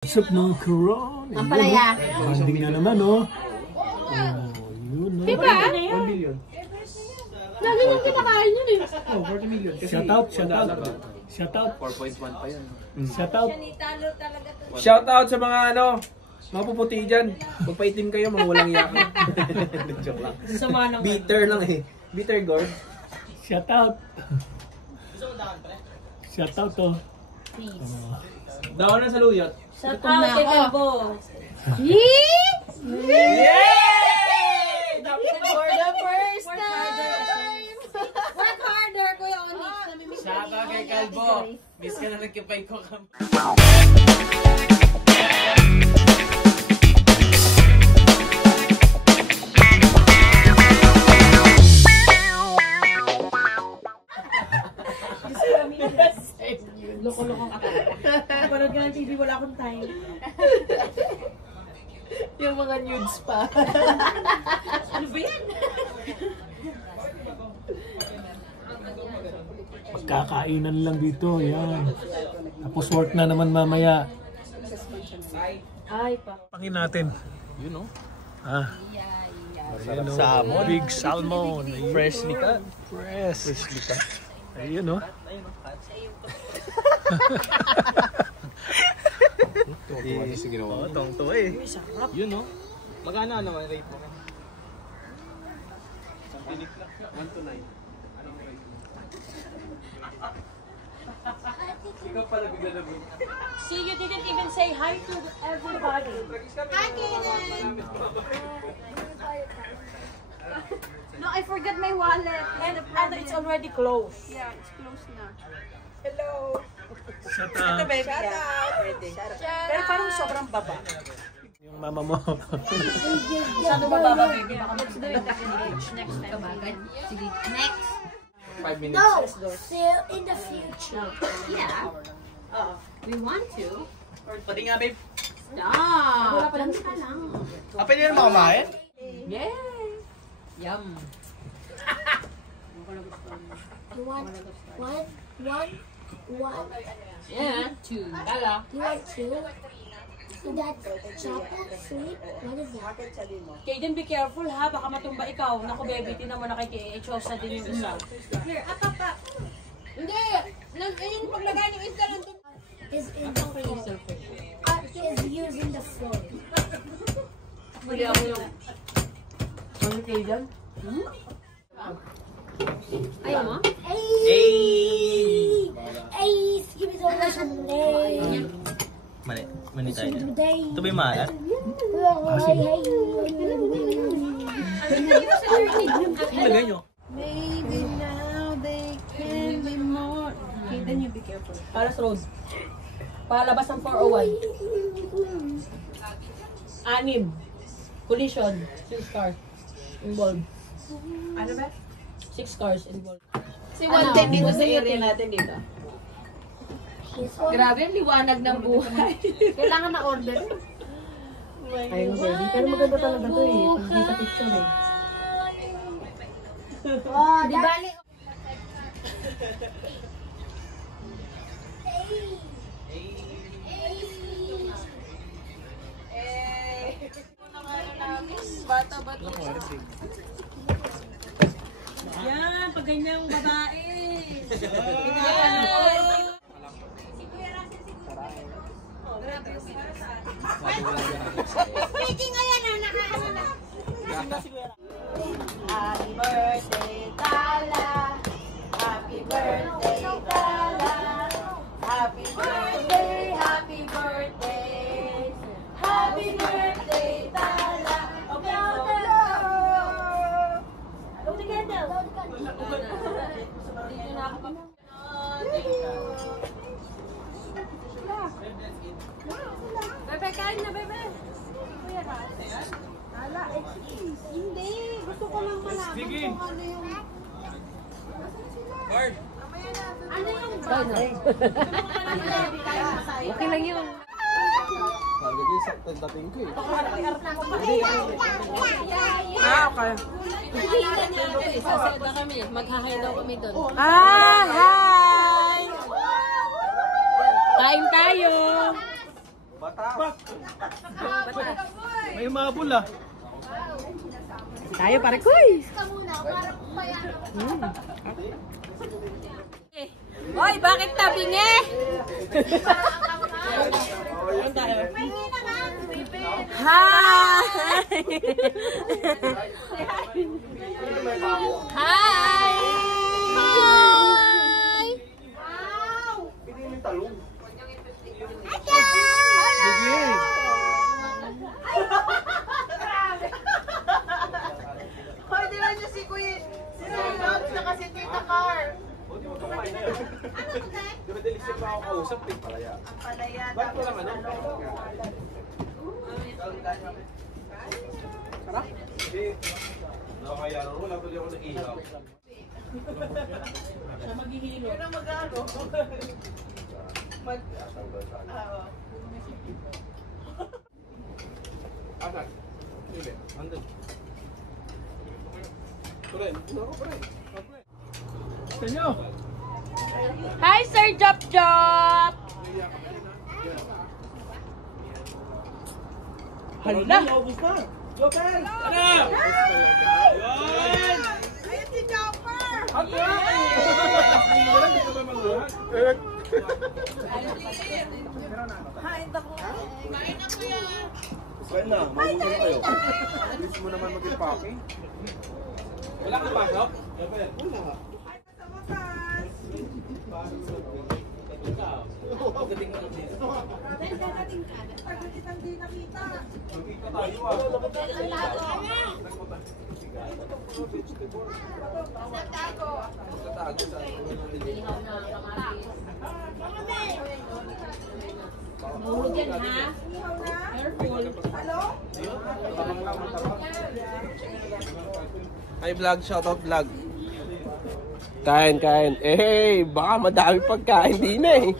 Sup ng Quran. Ang palaya. Banding na naman, oh. Yun, no? Diba? 1 million. Lagi nang kinakain yun eh. Oh, 40 million. Kasi Shout out, shout out. Shout out. 4.1 pa yan. Shout out. Shout out sa mga mga puputi dyan. Magpaitim kayo, mga walang yakin. Joke lang. Bitter lang eh. Bitter gourd. Shout out. Shout out, oh. Please. Daw na sa luyot. Shout out kay Kalbo. Yay! For the first time! Work harder, Kuya Onyx. Shout out kay Kalbo. Miss ka na nagkipay ko kami. Loko-loko ka talaga. Parang ka ng TV, wala akong time. Yung mga nudes pa. Ano ba yan? Pagkakainan lang dito, yan. Tapos work na naman mamaya. Ay, pa. Pangin natin. You know? Ah. Ayun, oh. Salmon. Big salmon. Ayun. Freshly cut. Freshly cut. Ayun, oh. Tuwa sa ginawa. Tong-tuwa eh. Yun no? Magana naman rate mo? Isang pinik lang. 1 to 9. Anong rate mo? Ikaw pala bigla na bigla. See, you didn't even say hi to everybody. Hi, Kaden! No, I forgot my wallet. And it's already closed. Yeah, it's close na. Hello. Shout out. Pero parang sobrang baba. Yung mama mo. Masyado bababa, baby. Let's do it next time. Sige, next. 5 minutes. No, still in the future. Yeah. We want to. Pati nga babe. Stop. Wala pa lang ka lang. Pwede na makamain? Yay. Yum. You want one? Yeah. Two. Lala. You want two? So that's chocolate sweet. What is that? Kaden, be careful ha. Baka matumba ikaw. Naku, baby. Tinan mo na kay K.H.O.S. din yung isa. Here, apa. Hindi. Yung paglagay ng isda lang is in the floor. Is using the floor. Huli ako yung... Ano kayo dyan? Ayaw mo? Hey! Hey! Give me some Hey! Mali. Mali tayo. Hey! Ito ba yung maalat? Lagay nyo. Maybe now they can be more. Okay, then you be careful. Palas Road. Palabas ng 401. Anim. Collision. 6 cars involved. Ano ba? 6 cars involved. Si 110 dito sa area natin dito. Grabe, ang liwanag ng buhay. Kailangan na order. Ayun, baby. Pero maganda talaga to eh. Hindi sa picture eh. Oh, di bali. Yan, pag ganyang babae. Pwede nga yan na nakaano na. Happy birthday, Tala. Happy birthday, Tala. Happy birthday, happy birthday. Happy birthday, Tala. Okay, Blow the candle. dito na ako. Bebe, kain na, bebe. Ala, hindi. Gusto ko lang malaman kung ano yung... Guard! Ano yung Okay lang yun. Lagi sa dating ko eh. Okay. Sasayaw na kami. Maghahay daw kami doon. Hi! Kain tayo! May umabol ah. Tayo pare kuy. Ka muna, para payaran. Hoy, bakit tabingi? Pahingi naman. Hi! Hi! Hi! Hoy, di ba niyo si Kuya? Si Lord, saka si Tita Car. Dumadalis siya pa ako kausap, eh, palaya. Ang palaya. Ba't ko lang ano? Sarap? Eh, nakakayaran ko, wala pa din ako nag-ihaw. Yun ang mag-ano. Asan? Hindi. Andun. Pren, ano ako, Pren? Tanyo. Hi, Sir Jop Jop! Hala! Naubos na! Jopel! Ano? Yun! Ayun si Jumper! Ate! Hindi ka ba maglahat? Hain ako. Kain na kuya. Saan na? Maubos na kayo. Bilis mo naman mag-packing. Wala kang pasok? Jopel? Wala. Sa wakas. Pagdating ka lang dito. Pagod kitang di nakita. Magkita tayo ah. Tatago sa Mahulog yan, ha? Careful. Hi vlog, shoutout vlog. Kain. Eh, baka madami pagkain din eh.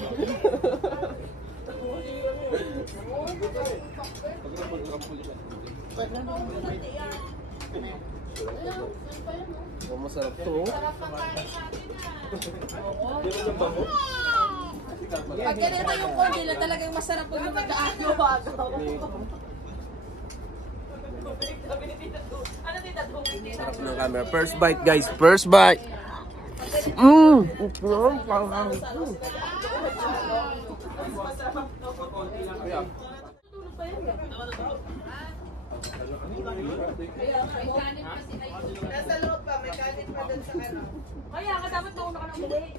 Oh, masarap to. Pag ganito yung kondila, talagang masarap po yung magdaan yung bago. Sarap ng camera. First bite guys, first bite. Nasa loob pa, may kanin pa dun sa ano. Kaya ka dapat mauna ka ng muli.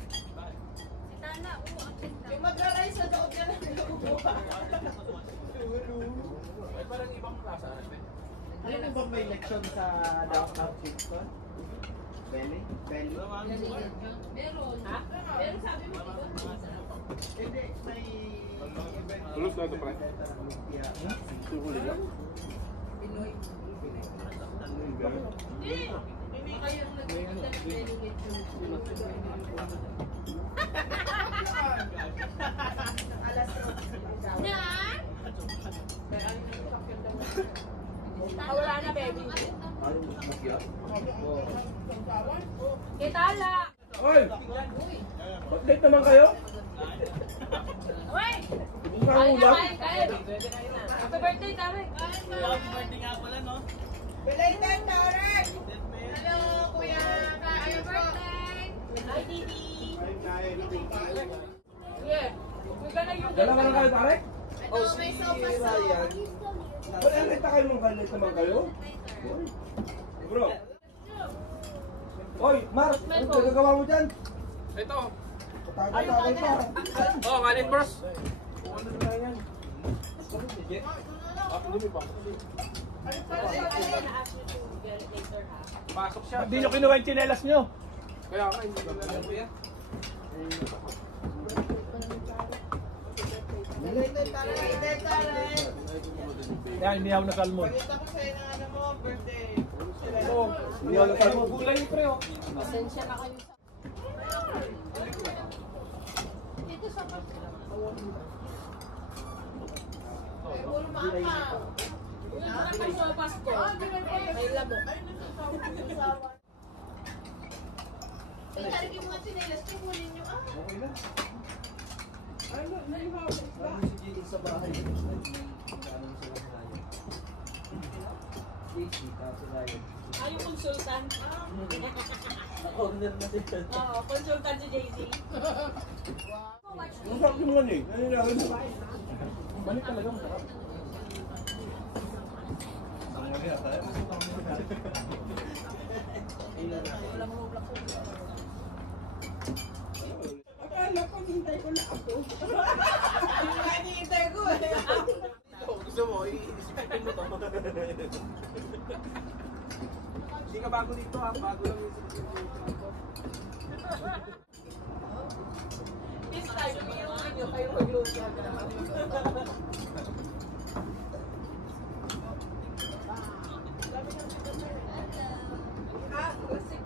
Yung mag-alay sa loob yan ang nakukuha. Ano na ba may leksyon sa downtown Kingston? Belly? Meron. Ha? Meron sabi mo dito. Hindi, may... Tulog na ito pa. Hindi kayo nagpunta ng menu wala na, baby. Kitala! Hoy! Update naman kayo? Uy! Kain ulam? Kain! Happy birthday, Tarek! Belated, Tarek! Hello, kuya! Happy birthday! Hi, Didi! Yeah. We're gonna use Dala ka na kayo, Tarek? Oh, may sopa sa... Wala nakita kayo mong galit naman kayo? Bro! Hoy, Mark! Ano gagagawa mo dyan? Ito. Patagay pa. Oh, ngalit bros. Ano na yan? Pasok siya. Hindi nyo kinuha yung tsinelas nyo. Kaya ka, hindi ba alam ko yan? Belated, Tarek! Yan, hindi ako na salmon. Pakita ko sa'yo ng ano mo, birthday. Oo. Hindi ako nakal mo. Gulay ni pre, oh. Pasensya na kayo. Uy, parang may sopas ko. May lamok. Itarigin mo nga sinelas, kunin nyo. Okay na. Yung consultant. Oo, consultant si JC. Balik talaga mo. Akala ko hintay ko na ako. Hintay ko eh. Gusto mo, isipin mo to. Hindi ka bago dito ha, bago lang yung isipin mo. This time, lumiruin nyo kayo magluto.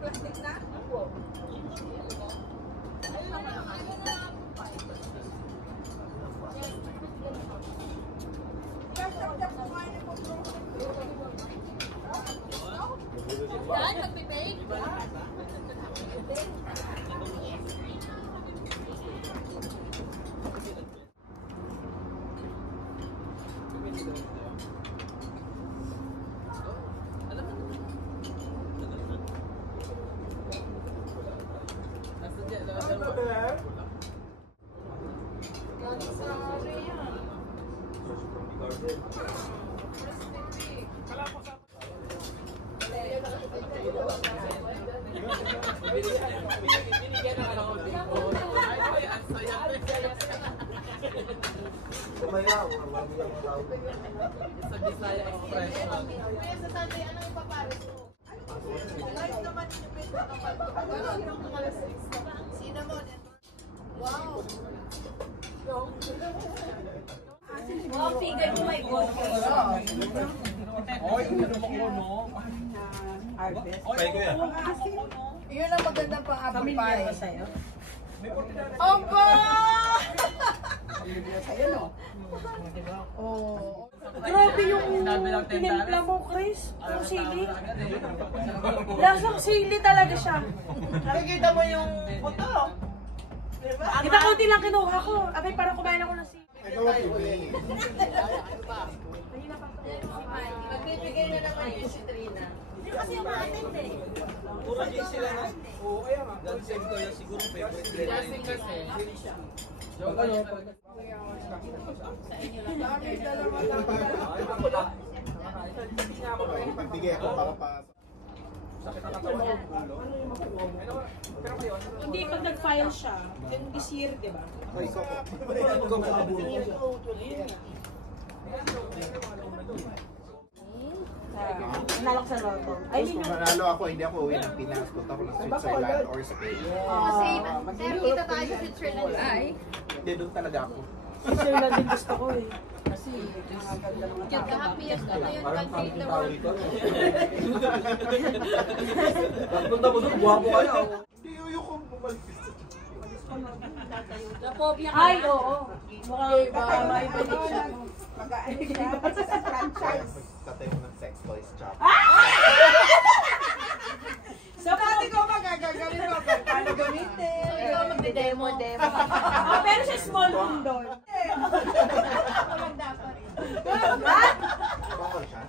Plastic na? Yan, magpipake. Wow, figure mo, my God. Oy, ano mo ko, no? Harvest. Oy, kuya. Yun ang magandang pang-apple pie. sa'yo? Opo! Sa'yo, no? Oh. Grabe yung tinimpla mo, Chris. Yung sili. Lasang sili talaga siya. Nakikita mo yung puto. Diba? Kita konti lang kinuha ko. Abay, parang kumain ako ng sili. Magbibigay na naman yung si Trina. Kasi yung atin eh. Puro jeans sila na. Oo, kaya nga. Dancing ko yung siguro favorite rin. Dancing kasi. Pagbigay ako para pa. Hindi, pag nag-file siya, yung this year, di ba? Ay, ko. Nanalo ko sa loto. Ay, Kung manalo ako, hindi ako uwi ng Pinas. Punta ako ng Switzerland or sa Spain. Kasi, sir, kita tayo sa Switzerland. Ay, Hindi, doon talaga ako. Switzerland din gusto ko eh. yung happiest ano yun, country in the world. Punta mo doon, guwapo kayo. Hindi, ayoko bumalik. Napobia ka. Ay, oo. Mukhang may balik siya. Mag-aano siya kasi sa franchise. Tatay mo ng sex toys shop. Sa Dati ko magagagaling mo kung paano gamitin. So, ikaw magde-demo. pero siya small room doon. Bakal siya?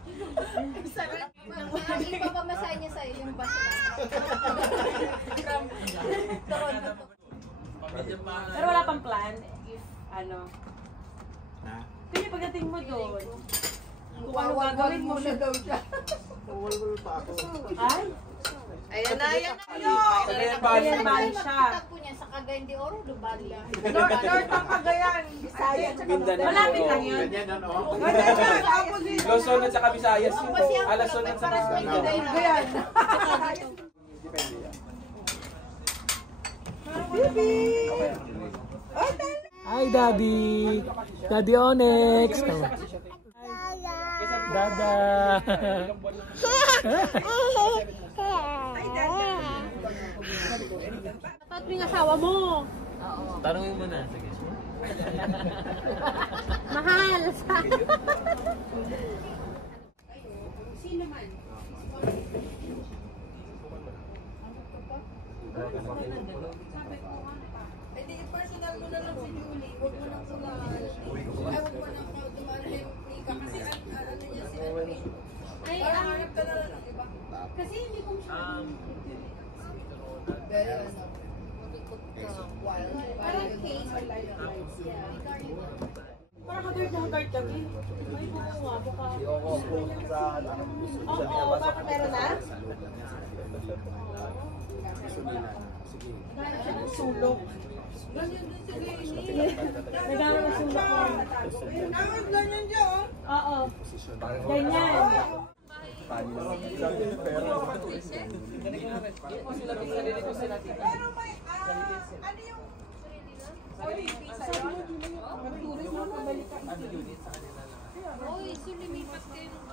Ipapamasahin niya sa'yo yung bus. Toronto. Pero wala pang plan if ano. Na? Kasi pagdating mo doon, kung ano Wawawag gagawin mo mo na daw siya. Wawal pa ako. Ay, Ayan na, ayan na. Ayan man siya. Takbo niya sa Cagayan de Oro, Luballa. North ang Cagayan. Bisaya. Malapit lang yun. Ganyan ano? Luzon at saka Visayas yun. Luzon at saka Cagayan. Depende yan. Hi, Daddy! Daddy Onyx! Dada! Dapat may asawa mo. Tanungin mo na. Sige. Mahal. Hindi, personal mo na lang si Julie. Huwag mo na Very wild. Parang case or light. Parang hagard na hagard kami. May bunga, baka. Oo, bakit meron na? Sulok. Nagano ng sulok ko. Ganyan siya, oh. Oo. Ganyan. Pero may, ano yung... Turis mo, pabalik ka. Oy, so lumipat kayo ng